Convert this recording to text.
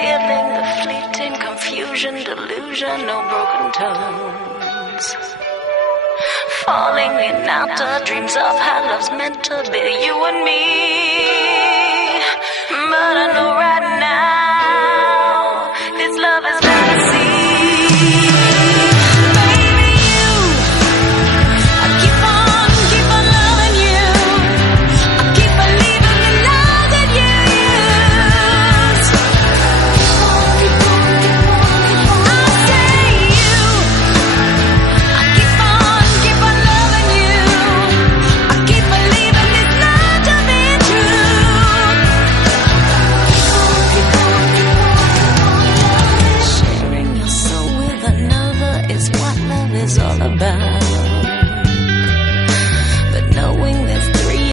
feeling of fleeting confusion, delusion, no broken tones. Falling in outer dreams of how love's meant to be, you and me. But I know right now, this love is fantasy. All about, but knowing that